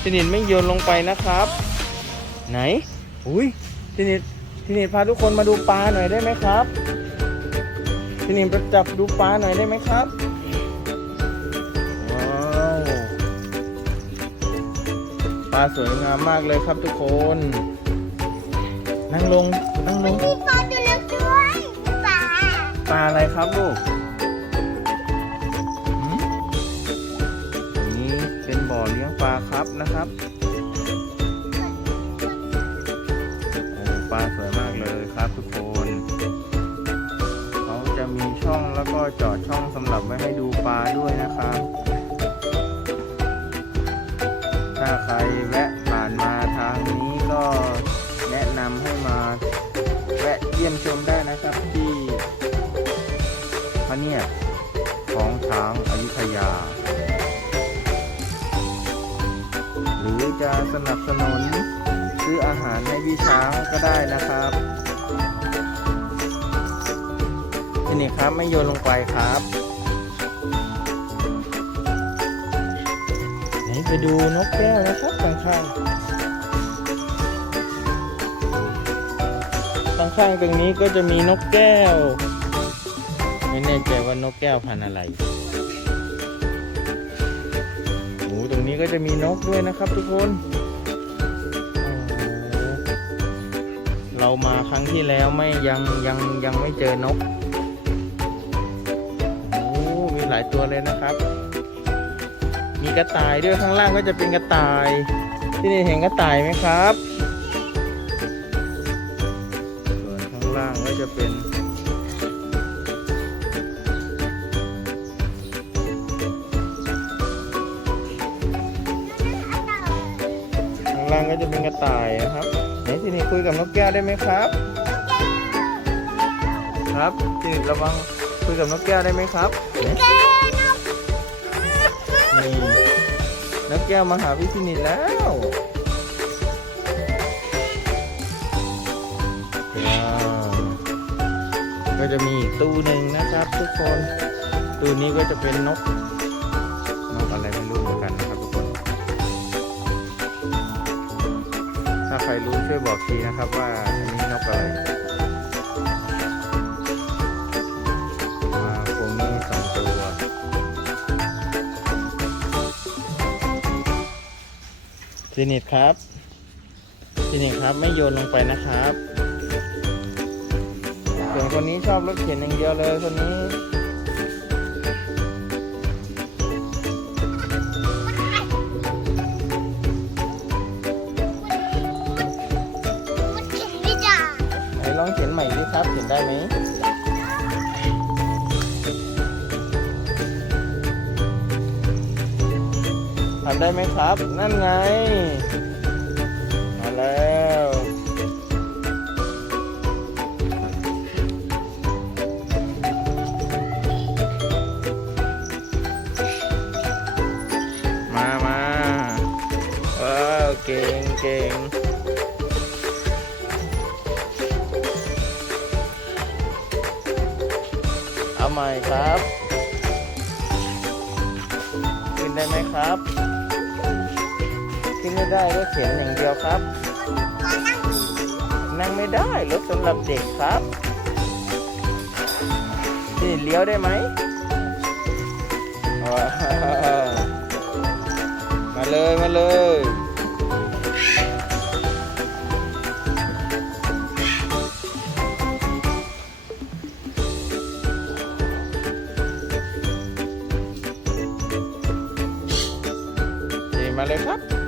พี่นิดไม่โยนลงไปนะครับ ไหน อุ้ยพี่นิดพี่นิดพาทุกคนมาดูปลาหน่อยได้ไหมครับพี่นิดไปจับดูปลาหน่อยได้ไหมครับว้าวปลาสวยงามมากเลยครับทุกคน นั่งลงนั่งลงมีปลาตัวเล็กด้วยปลาปลาอะไรครับลูก รับนะครับโอ้ปลาสวยมากเลยครับทุกคนเขาจะมีช่องแล้วก็จอดช่องสำหรับไว้ให้ดูปลาด้วยนะครับ ถ้าใครแวะผ่านมาทางนี้ก็แนะนำให้มาแวะเยี่ยมชมได้นะครับที่พระเนียของช้างอายุทยา จะสนับสนุนซื้ออาหารให้พี่ช้างก็ได้นะครับที่นี่ครับไม่โยนลงไปครับไหนไปดูนกแก้วนะครับข้างๆข้างๆตรงนี้ก็จะมีนกแก้ว ไม่แน่ใจว่านกแก้วพันธุ์อะไร รงนี้ก็จะมีนกด้วยนะครับทุกคน เรามาครั้งที่แล้วไม่ยังยังยังไม่เจอนก โอ้มีหลายตัวเลยนะครับ มีกระต่ายด้วยข้างล่างก็จะเป็นกระต่าย ที่นี่เห็นกระต่ายไหมครับส่วนข้างล่างก็จะเป็น ล่างก็จะเป็นกระต่ายนะครับไหนที่นี่คุยกับนกแก้วได้ไหมครับ ครับที่นี่ระวังคุยกับนกแก้วได้ไหมครับนแก้วนกนี่นกแก้วมาหาพี่พินิจแล้วว้าวก็จะมีอีกตู้หนึ่งนะครับ ทุกคนตู้นี้ก็จะเป็นนก ถ้าใครรู้ช่วยบอกทีนะครับว่าอันนี้นกอะไรว้าวคงมีสองตัวฟินิชครับฟินิชครับไม่โยนลงไปนะครับส่วนคนนี้ชอบรถเข็นอย่างเดียวเลยคนนี้ เข็นใหม่ดิครับเข็นได้ไหมทำได้ไหมครับ นั่นไง มาแล้วมามาว้าวเก่งเก่ง ใหม่ครับขึ้นได้ไหมครับขึ้นไม่ได้ก็เข็นอย่างเดียวครับ นั่งไม่ได้รถสำหรับเด็กครับนี่เลี้ยวได้ไหมมาเลยมาเลย มาเลยครับ